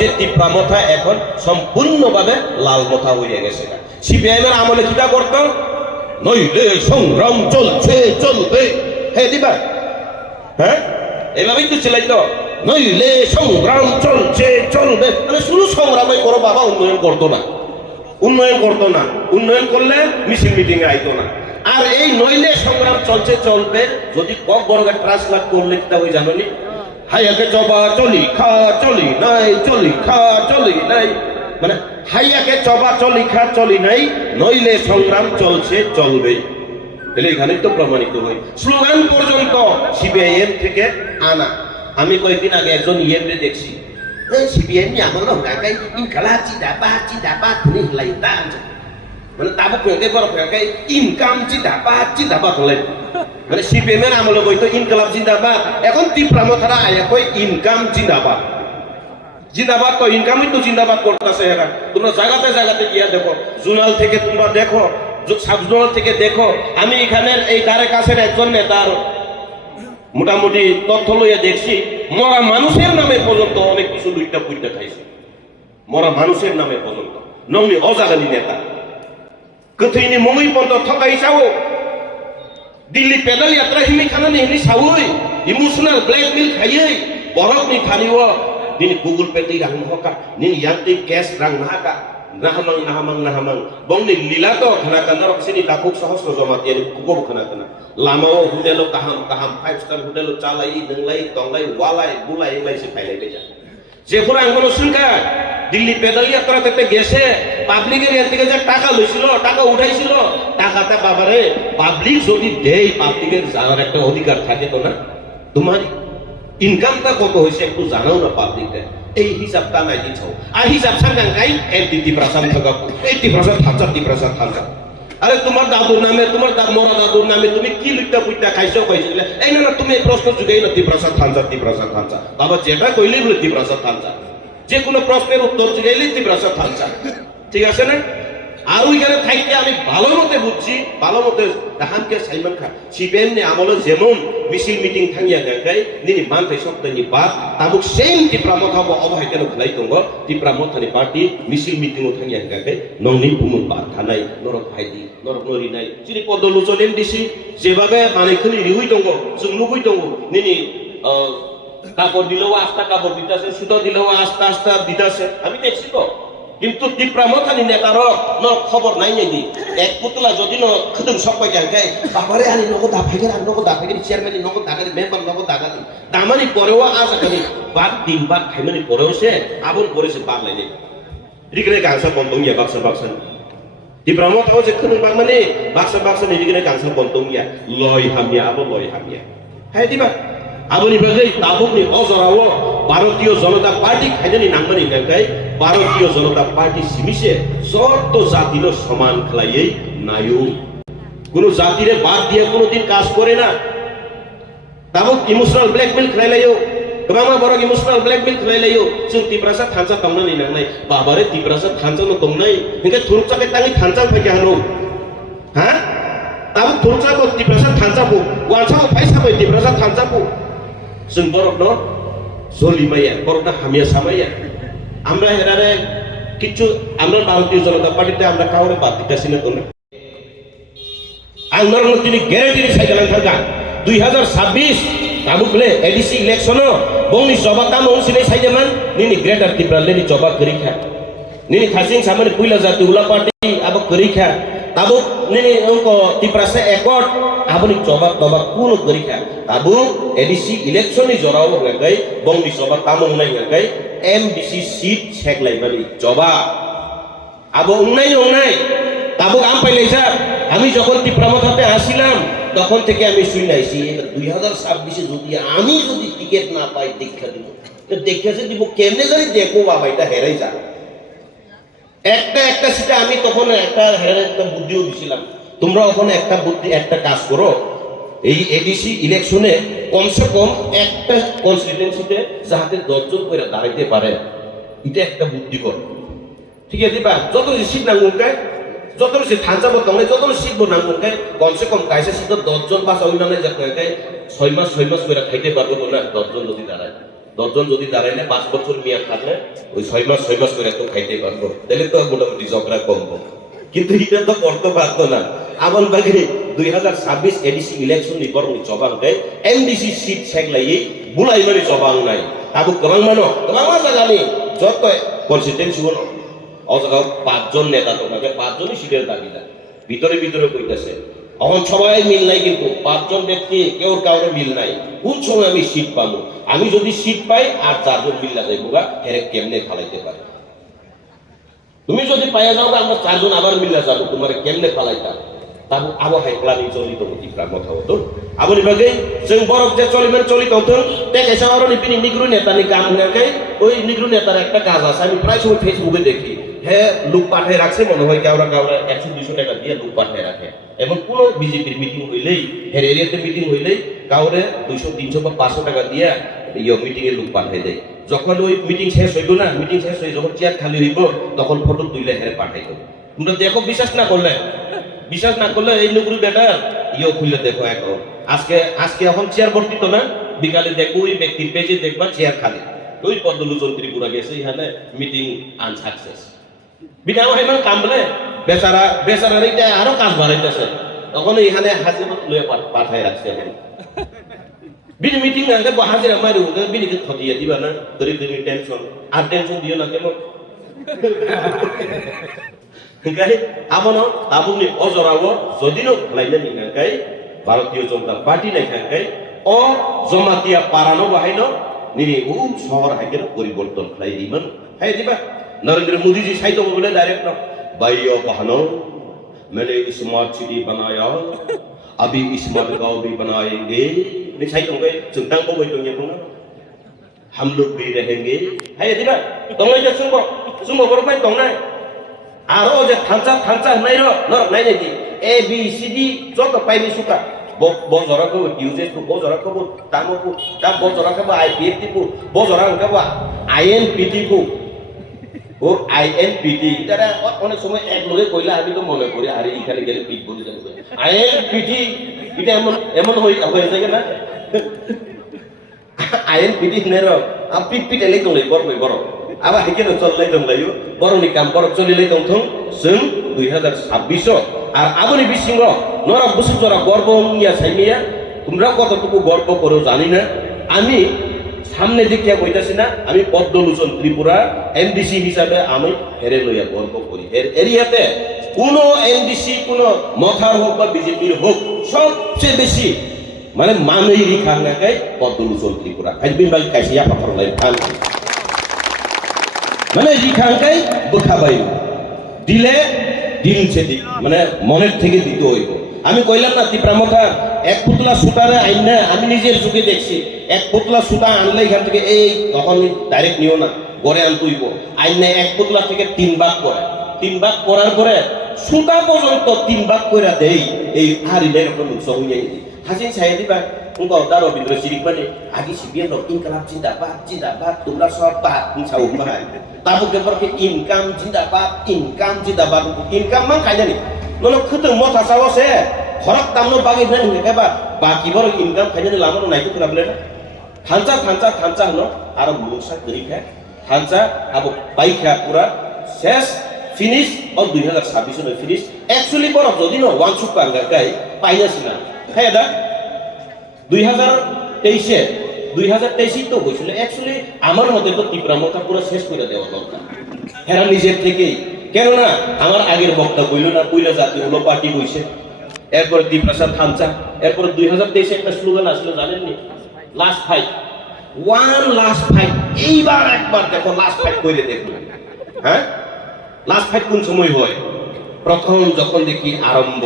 যে তীব্রামথা এখন সম্পূর্ণভাবে লাল মথা হয়ে গেছে। সিপিআইএমের আমলে কিটা করত, নইলে সংগ্রাম চলছে চলবে, হ্যাঁ দিবা, হ্যাঁ এভাবেই তো চালাইতো, নইলে সংগ্রাম চলছে চলবে, মানে শুধু সংগ্রামে করো বাবা, উন্নয়ন করতো না, উন্নয়ন করতো না, উন্নয়ন করলে মিছিল মিটিং এ আইতো না। আর এই নইলে সংগ্রাম চলছে চলবে যদি কক বর্গের ট্রান্সলেট করলে কিতা হই জানোনি, হাইয়াকে চবা চলি খা চলি নাই, চলি খা চলি নাই, মানে হাইয়াকে চবা চলি খা চলি নাই, নইলে সংগ্রাম চলছে চলবে। তাহলে এখানে তো প্রমাণিত হয়। স্লোগান পর্যন্ত সিপিআইএম থেকে আনা। আমি কয়েকদিন আগে একজন ইএমরে দেখছি, সিপিআইএম নি আমল গায় ইনকালাব জিন্দাবাদ জিন্দাবাদ ধুনি লাইতা, মানে তাবো কয়েকে বড় কয়েকে ইনকাম জিন্দাবাদ হলে, মানে সিপিএম এর আমলে বইতো ইনকালাব জিন্দাবাদ, এখন তীব্রামথারা আয়া কই ইনকাম জিন্দাবাদ। জিন্দাবাদ তো ইনকামই তো জিন্দাবাদ করতেছে এরা। তোমরা জায়গাতে জায়গাতে গিয়া দেখো, জোনাল থেকে তোমরা দেখো, সাব জোনাল থেকে দেখো। আমি এখানের এই ধারে কাছের একজন নেতার মোটামুটি তথ্য লইয়া দেখছি, মরা মানুষের নামে পর্যন্ত অনেক কিছু লুইটা পুইটা খাইছে, মরা মানুষের নামে পর্যন্ত। নমনি অজাগালি নেতা কথইনি মঙ্গই পর্যন্ত ঠকাই চাও, দিল্লি পেডাল যাত্রা হিমি খানানি হিমি সাউই, ইমোশনাল ব্ল্যাকমেল খাইयै, বরফ নি খানিও, দিন গুগল পে তে রাং হকা, নিন ইয়ান্তি ক্যাশ রাং নাহাকা, নাহামাং বংনি লীলা তো খানা কানা রকসিনি লাখক সহস্র জমা দিয়ে কুকুর খানা কানা লামাও হোটেল কাহাম 5 স্টার হোটেল চালাই দংলাই তংলাই ওয়ালাই বুলাই এলাইছে ফাইলাই বেজা যেগুলো আঙ্গুল শুনকা দিল্লি পেডাল যাত্রাতে গেছে, পাবলিকের এর থেকে যে টাকা লইছিল, টাকা উঠাইছিল, টাকাটা বাবারে পাবলিক যদি দেয়, পাবলিকের জানার একটা অধিকার থাকে তো না, তোমার ইনকামটা কত হয়েছে একটু জানাও না পাবলিকটা, এই হিসাবটা নাই দিচ্ছ। আর হিসাব সাংগাই 80% থাকা, 80% থাকা, 80% থাকা। আরে তোমার দাদুর নামে, তোমার মরা দাদুর নামে তুমি কি লুইটা পুইটা খাইছো কইছিলে, এই না তুমি এই প্রশ্ন যুগেই না 80% থাকা, বাবা যেটা কইলেই বলে 80% থাকা, যে কোনো প্রশ্নের উত্তর যুগেইলে 80% থাকা, ঠিক আছে না? আর ওইখানে থাকতে আমি ভালো মতে বুঝছি, ভালো মতে দাহানকে সাইমান খা সিপিএম নে আমলে যেমন মিছিল মিটিং থাঙ্গিয়া গায় নিনি মানতে সপ্তাহনি বাদ তাবুক সেম তীব্রামথা অবহাইতেন খালাই দङ, তীব্রামথানি পার্টি মিছিল মিটিং থাঙ্গিয়া গায় নংনি বুমুল বাদ থানাই নরক ভাইদি নরক নরি নাই চিনি পদলু চলেন দিছি, যেভাবে মানেখনি রিহুই দङ जों লুগুই দङ, নিনি কাপড় দিলেও আস্তা কাপড় দিতাছে, সুতো দিলেও আস্তা আস্তা দিতাছে, আমি দেখছি তো। কিন্তু তীব্রামথানি নেতারও ন খবর নাই নাকি, এক পুতলা যদি ন খুদুম সবাই গায় বাবারে আনি নগদ দাফাইগের আর নগদ দাফাইগের চেয়ারম্যান নগদ দাগারি মেম্বার নগদ দাগারি দামানি পরেও আজ আগানি বাদ দিন বাদ খাইমানি পরেও সে আবুল করেছে বাদ লাইনে রিগরে গাংসা বন্ধং ইয়া বাক্সা তীব্রামথাও যে খুদুম বাগমানি বাক্সা রিগরে গাংসা বন্ধং ইয়া লয় হামিয়া আবো লয় হামিয়া, হ্যাঁ দিবা আবনি বাগৈ তাবুকনি অজরাও ভারতীয় জনতা পার্টি খাইজানি নাংমানি গায় ভারতীয় জনতা পার্টি সিমিসে যত জাতির সমান খেলাইয়ে নাইও, কোন জাতিরে বাদ দিয়ে কোনোদিন কাজ করে না। তাবুক ইমোশনাল ব্ল্যাকমেল খেলাইলাইও, गोबां बरं इमोशनल ब्लैकमेल खालायलायो, जों तिब्रासा थानसा थांनानै नांनाय बाबारे तिब्रासा थानसा न दंनाय हिंगा थुरुकसाके तांनि थानसा फैया हानो हा ताबो थुरुकसाको तिब्रासा थानसा पु वानसाको फाइसाबै तिब्रासा थानसा पु जों बरकनो जलिमाया बरकना हामिया सामाया আমরা এরারে কিছু আমরা ভারতীয় জনতা পার্টিতে আমরা কাউরে বাদ দিতেছি না তোমরা আঙ্গর তিনি গ্যারান্টি সাইকেল থাকা 2026 তাবুকলে এডিসি ইলেকশন বংনি জবা কাম হইছিনে সাইজামান নিনি গ্রেটার তিব্রালে নি জবা করিখা নিনি খাসিং সামনে পুইলা জাতি উলা পার্টি আব করিখা তাবুক নিনি অঙ্ক তিব্রাসে একট আবনি জবা কোন করিখা তাবু এডিসি ইলেকশননি জরাও গায় বংনি জবা কাম নাই গায় MDC সিট ছেকলাই বানি জবা আবো উন্নাই তাবুক আম পাইলাই স্যার আমি যখন তিব্রামথাতে আসিলাম তখন থেকে আমি শুই নাইছি 2026 যদি আমি যদি টিকেট না পাই দেখা দিব তো দেখাছে দিব কেমনে জানি দেখো বাবা এটা হেরাই যা একটা সিটে আমি তখন একটা হেরার একটা বুদ্ধিও দিছিলাম তোমরা ওখানে একটা বুদ্ধি একটা কাজ করো এই এডিসি ইলেকশনে কমসে কম একটা কনস্টিটিউয়েন্সিতে যাতে 10 জন করে দাঁড়াইতে পারে এটা একটা বুদ্ধি কর ঠিক আছে বা যত সিট না মুখায় যত সে থানচাবো তংলে যত সিট না মুখায় কমসে কম কাইসে সিট 10 জন পাস হই না যায় 6 মাস করে খাইতে পারবো না 10 জন যদি দাঁড়ায় 10 জন যদি দাঁড়াইলে 5 বছর মেয়াদ থাকলে ওই 6 মাস করে তো খাইতে পারবো, তাহলে তো মোটামুটি ঝগড়া কমবো। কিন্তু এটা তো করতে পারতো না। আমার বাকি 2026 এডিসি ইলেকশন নিবরণ চবাং দেয় এমডিসি সিট সেগলাই বুলাই মানে চবাং নাই আবু গোবাং মানো গোবাং মাসা জানি যত কনস্টিটিউয়েন্সি হলো অজাগাও 5 জন নেতা তোমাকে 5 জনই সিটের দাবিদার ভিতরে কইতাছে এখন সবাই মিল নাই, কিন্তু 5 জন ব্যক্তি কেউ কাউরে মিল নাই। কোন সময় আমি সিট পাবো? আমি যদি সিট পাই আর 4 জন মিল্লা যাইবো গা এরে কেমনে ফালাইতে পারে? তুমি যদি পাইয়া যাও আমরা 4 জন আবার মিল্লা যাবো, তোমার কেমনে ফালাইতা? তাবো আবহাওয়ায় প্লানিং চলিত প্রতিক্রাম কথা হতো আবনি বাগে जों বরফ যে চলিত হতো টেকে শহর নিপিনি নিগ্রু নেতা নি কাম নাকে ওই নিগ্রু নেতার একটা কাজ আছে আমি প্রায় সময় ফেসবুকে দেখি হ্যাঁ লোক পাঠায় রাখছে মনে হয় কাউরা 100-200 টাকা দিয়ে লোক পাঠায় রাখে এবং কোনো বিজেপির মিটিং হইলেই হের এরিয়াতে মিটিং হইলেই কাউরে 200-300 বা 500 টাকা দিয়ে মিটিং এর লোক পাঠায় দেয়। যখন ওই মিটিং শেষ হইব না, মিটিং শেষ হয়ে যখন চেয়ার খালি হইব তখন ফটো তুলে হেরে পাঠাই দেবো। তোমরা দেখো বিশ্বাস না করলে এই নুকুরি বেটার খুললে দেখো এখন আজকে এখন চেয়ার ভর্তি না, বিকালে দেখো ওই ব্যক্তির পেজে দেখবা চেয়ার খালি। ওই পদ্মলোচন ত্রিপুরা গেছে এখানে মিটিং আনসাকসেস বিনা হেমান কাম বলে বেচারার এইটা আরো কাজ বাড়াইতেছে তখন এখানে হাজিরা লয়ে পাঠায় রাখছে এখন বিনি মিটিং আনতে হাজিরা মারি বিনিকে খতিয়ে দিবা না ধরে তুমি টেনশন দিও না কেমন Kai, amono, tabung ni ozораwo, zodino lainnya nih kai, Bharatiya Janata Party nih kai, Zomatia Parano bahino, nini sohor hacker poriborton khai diman, hai diba, Narendra Modi ji saya tuh boleh direct no, Bhaiya bahano, मैंने smart city बनाया, अभी smart गांव भी बनाएंगे, ini saya tuh kai, centang kau itu nya tuh, हम लोग भी रहेंगे, hai diba, tong aja sumbo berapa tong naik. আরো যে থানচা নাই নাকি এ বি সি ডি যত পাইবি সুকা বজরা কব ইউজেস কো বজরা কব তামো কো তা বজরা কব আইপিএফটি কো বজরা কব আইএনপিটি কো ও আইএনপিটি তারা অনেক সময় এক লগে কইলা আমি তো মনে করি আরে এখানে গেলে পিট বলে যাবে আইএনপিটি এটা এমন হয়ে যায় না আইএনপিটি নের আপনি পিটেলে কই বড় আবার এখানে চললাই দংলাইও বড় নি কাম বড় চলিলাই দংথং जों 2026 আর আবনি বিসিংহ নরা বসুজরা গর্ব নিয়া সাইমিয়া তোমরা কতটুকু গর্ব করো জানি না আমি সামনে দেখিয়া কইতাছি না আমি পদ্মলোচন ত্রিপুরা এমডিসি হিসাবে আমি হেরে লইয়া গর্ব করি এর এরিয়াতে কোন এমডিসি কোন মথার হোক বা বিজেপির হোক সবচেয়ে বেশি মানে মানই রিখা নাকাই পদ্মলোচন ত্রিপুরা আজবিন বাই কাইসিয়া পাথর লাই খান মানে রিখাঙ্কাই বোখাবাই দিলে দিনছে দিক মানে মনের থেকে দিতে হইব আমি কইলাম না তীব্রামথা এক পুতলা সুতারে আইন না আমি নিজের চোখে দেখছি এক পুতলা সুতা আনলে এখান থেকে এই তখন ডাইরেক্ট নিও না গড়ে আনতে হইব আইন না এক পুতলা থেকে 3 ভাগ করে 3 ভাগ করার পরে সুতা পর্যন্ত 3 ভাগ করে দেই এই হারিনের কোনো সঙ্গে হাসিন ছাই দিবা Engkau taruh Bindra Sidik mana? Agi sibian dong inklam cindabat, tumlah sobat, insau bahan. Tabu keperke income cindabat, income makanya nih. Nono ketemu mau tasawa saya, korak tamu bagi nih nih kaba, bagi baru income kayaknya nih lama nono naik itu kenapa lena? Hanca no, arab musa derika, hanca abu baik ya pura, ses finish, 2026 no finish. Actually baru jadi no one suka enggak kayak, payah sih nah, kayak ada. 2023 তো হয়েছিল actually আমার মতে তো তীব্রামথা পুরো শেষ করে দেওয়া দরকার হেরা নিজের থেকেই কেননা আমার আগের বক্তা কইল না কইলা জাতীয় হলো পার্টি কইছে এরপর দীপ্রসাদ থানচা এরপর 2023 একটা স্লোগান আসলো জানেননি লাস্ট ফাইট এইবার একবার দেখো লাস্ট ফাইট করে দেখো হ্যাঁ লাস্ট ফাইট কোন সময় হয় প্রথম যখন দেখি আরম্ভ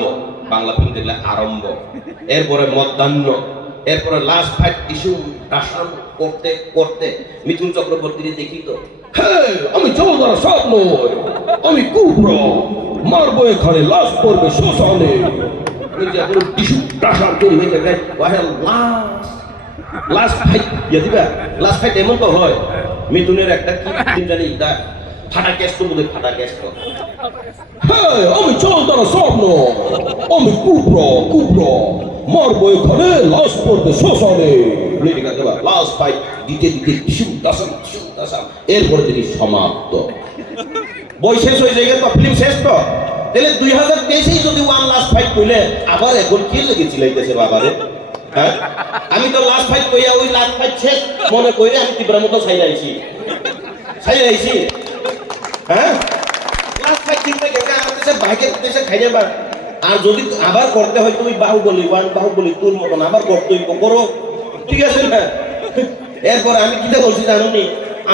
বাংলা ফিল্মে আরম্ভ এরপরে মধ্যাহ্ন এরপরে লাস্ট ফাইট ইস্যু রাসায়ন করতে মিথুন চক্রবর্তীকে দেখি তো আমি চৌধুরী সব নয় আমি কুব্র মারবো এখানে লাস্ট করবে শ্মশানে টিস্যু রাসায়ন তৈরি হয়ে যায় লাস্ট ফাইট দিবা লাস্ট ফাইট এমন তো হয় মিথুনের একটা কি জানি ফাটা কেস তো বলে ফাটা কেস তো হ্যাঁ আমি চলতারা স্বপ্ন আমি কুপ্র মারবো এখানে লাশ পড়বে শ্মশানে লাস্ট ফাইট দিতে দিতে এরপরে তিনি সমাপ্ত বই শেষ হয়ে যায় তো ফিল্ম শেষ তো তাহলে 2023 যদি ওয়ান লাস্ট ফাইট কইলে আবার এখন কি লেগে চিলাইতেছে বাবারে হ্যাঁ আমি তো লাস্ট ফাইট কইয়া ওই লাস্ট ফাইট শেষ মনে কইরে আমি তীব্র মতো ছাইলাইছি হ্যাঁ লাস্ট ফাইট ঠিক হয়ে গেছে আমার দেশে ভাগে দেশে খাই যাবা আর যদি আবার করতে হয় তুমি বাহুবলী তোর মতন আবার করতেই করো ঠিক আছে না এরপর আমি কিটা বলছি জানুনি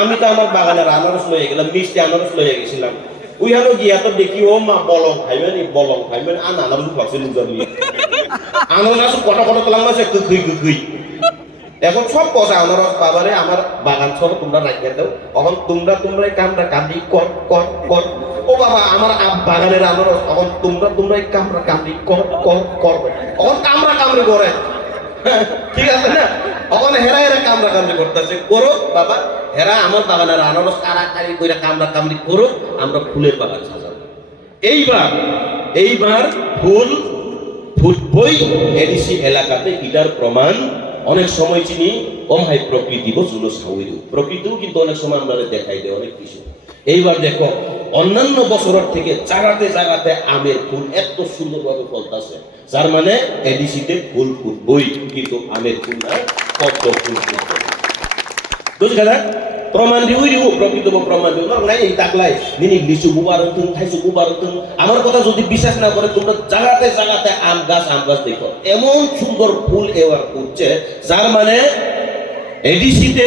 আমি তো আমার বাগানের আনারস লয়ে গেলাম মিষ্টি আনারস লয়ে গেছিলাম ওইখানে গিয়া তো দেখি ও মা বলং খাইবেন আনারস ভাবছে নিজের নিয়ে আনারস কটা তোলাম না সে কুই এখন সব কথা আনারস বাবারে আমার বাগান সব তোমরা রাখিয়ে দাও এখন তোমরা কামরা কান্দি কর ও বাবা আমার বাগানের আনারস এখন তোমরা কামড়ি কর এখন কামড়ি করে ঠিক আছে না এখন হেরা কামড়ি করতেছে করো বাবা হেরা আমার বাগানের আনারস কারাকারি কইরা কামড়ি করো আমরা ফুলের বাগান সাজাবো এইবার ফুল ফুটবই এডিসি এলাকাতে এটার প্রমাণ অনেক সময় চিনি ভাই প্রকৃতি বসুন প্রকৃতিও কিন্তু অনেক সময় আমরা দেখাই দেয় অনেক কিছু এইবার দেখো অন্যান্য বছরের থেকে জায়গাতে আমের ফুল এত সুন্দরভাবে ফলতেছে যার মানে এডিসিতে ফুল ফুটবই কিন্তু আমের ফুল না পদ্ম ফুল বুঝলে না প্রমাণ দিও প্রকৃত প্রমাণ দিও নাই এই তাকলাই নিনি লিচু বুবারতুন খাইছু বুবারতুন আমার কথা যদি বিশ্বাস না করে তোমরা জায়গাতে আম গাছ দেখো এমন সুন্দর ফুল এবার ফুটছে যার মানে এডিসিতে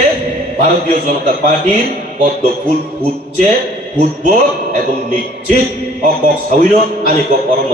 ভারতীয় জনতা পার্টির পদ্ম ফুল ফুটছে ফুটবো এবং নিশ্চিত অকক সাউইন আনিক পরম